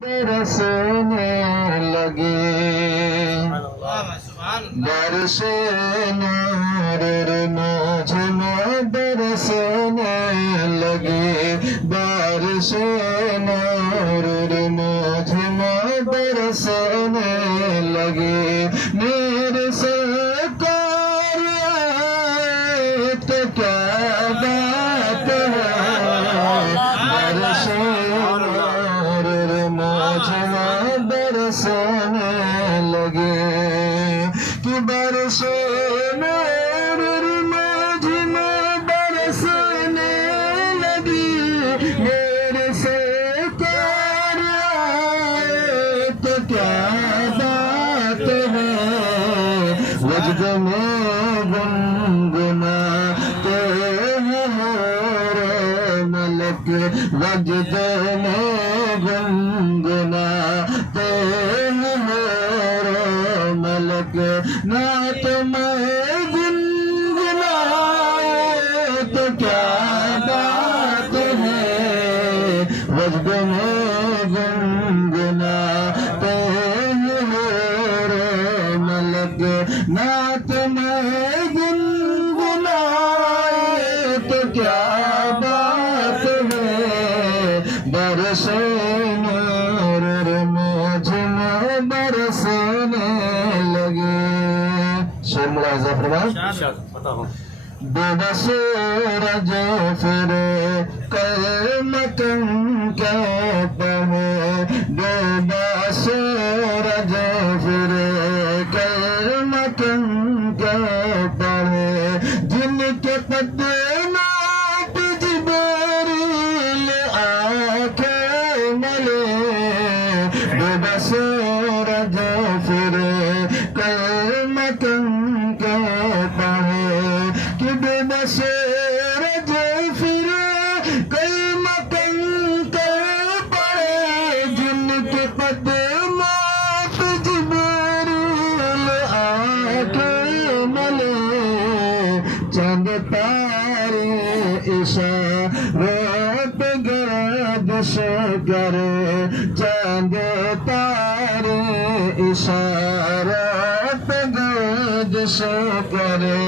برسنے لگے بارش نور مجھ میں برسنے لگے بارش نور مجھ میں برسنے لگے میرے سرکار آئے تو کیا بات ہے بارش برسنے لگے کہ برس نور مجھ میں برسنے لگی میرے سرکار آئے تو کیا بات ہے وجد میں گنگناتے ہیں ہور ملک وجد میں گنگناتے ہیں ہور ملک نعت میں گنگنائے تو کیا بات ہے وجد میں گنگناتے ہیں ہور ملک نعت میں گنگنائے تو کیا بات ہے برس نور مجھ میں برسنے لگے شیر ملاحظہ فرمائیں بے سورج پھر قیامتن کے پہے بے سورج پھر قیامتن کے پہے جن کے قدمات جبریل آکے ملے بے سورج پھر قیامتن کے پہے کہ بے سورج پھر قیامتن کے پہے جن کے قدمات جبریل آکے ملے چند تارے اشارت گردش کرے چند تارے اشارت گردش کرے